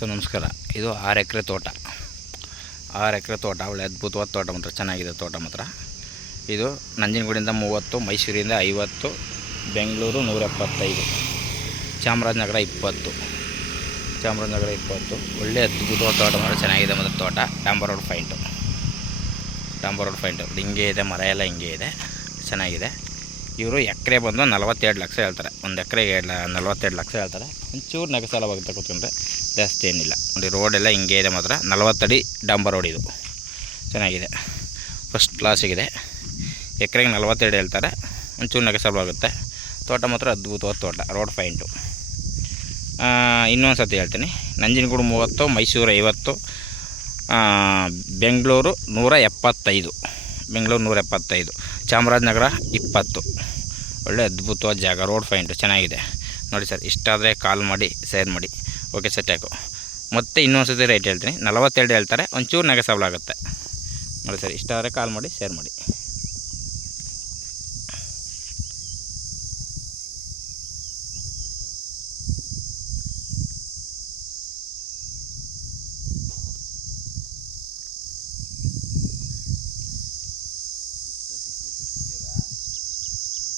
So ನಮಸ್ಕಾರ. ಇದು 6 ಎಕರೆ ತೋಟ. 6 ಎಕರೆ ತೋಟ, ಒಳ್ಳೆ ಅದ್ಭುತವಾದ ತೋಟ ಮಾತ್ರ, ಚೆನ್ನಾಗಿದೆ ತೋಟ ಮಾತ್ರ. ಇದು ನಂಜನಗೂಡಿಂದ 30, ಮೈಸೂರಿಂದ 50, ಬೆಂಗಳೂರು 175, ಚಾಮರಾಜನಗರ 20. ಒಳ್ಳೆ ಅದ್ಭುತವಾದ ತೋಟ ಮಾತ್ರ, ಚೆನ್ನಾಗಿದೆ ಮಾತ್ರ ತೋಟ. ಡಾಂಬರ್ ರೋಡ್ ಫೈಂಟು ಹಿಂಗೆ ಇದೆ, ಮರ ಎಲ್ಲ ಹಿಂಗೆ ಇದೆ, ಚೆನ್ನಾಗಿದೆ. ಇವರು ಎಕರೆ ಬಂದು 42 ಲಕ್ಷ ಹೇಳ್ತಾರೆ. ಒಂದು ಎಕರೆಗೆ 42 ಲಕ್ಷ ಹೇಳ್ತಾರೆ. ಒಂಚೂರು ನಗಸಾಲವಾಗುತ್ತೆ ಕೂತ್ಕೊಂಡ್ರೆ, ಜಾಸ್ತಿ ಏನಿಲ್ಲ. ನೋಡಿ ರೋಡೆಲ್ಲ ಹಿಂಗೆ ಇದೆ ಮಾತ್ರ. 40 ಅಡಿ ಡಾಂಬರ್ ರೋಡ್ ಇದು, ಚೆನ್ನಾಗಿದೆ, ಫಸ್ಟ್ ಕ್ಲಾಸಿಗಿದೆ. ಎಕರೆಗೆ 42 ಹೇಳ್ತಾರೆ, ಒಂಚೂರು ನಗಸಾಲವಾಗುತ್ತೆ. ತೋಟ ಮಾತ್ರ ಅದ್ಭುತವಾದ ತೋಟ, ರೋಡ್ ಫೈಂಟು. ಇನ್ನೊಂದು ಸತಿ ಹೇಳ್ತೀನಿ, ನಂಜನಗೂಡು 30, ಮೈಸೂರು 50, ಬೆಂಗಳೂರು 175, ಚಾಮರಾಜನಗರ 20. ಒಳ್ಳೆ ಅದ್ಭುತವಾದ ಜಾಗ, ರೋಡ್ ಫೈಂಟು, ಚೆನ್ನಾಗಿದೆ ನೋಡಿ ಸರ್. ಇಷ್ಟ ಆದರೆ ಕಾಲ್ ಮಾಡಿ, ಶೇರ್ ಮಾಡಿ. ಓಕೆ ಸರ್, ಟ್ಯಾಕು. ಮತ್ತೆ ಇನ್ನೊಂದು ಸತಿ ರೇಟ್ ಹೇಳ್ತೀನಿ, 42 ಹೇಳ್ತಾರೆ, ಒಂಚೂರು ನಗಸಾವಲಾಗುತ್ತೆ ನೋಡಿ ಸರ್. ಇಷ್ಟ ಆದರೆ ಕಾಲ್ ಮಾಡಿ, ಶೇರ್ ಮಾಡಿ.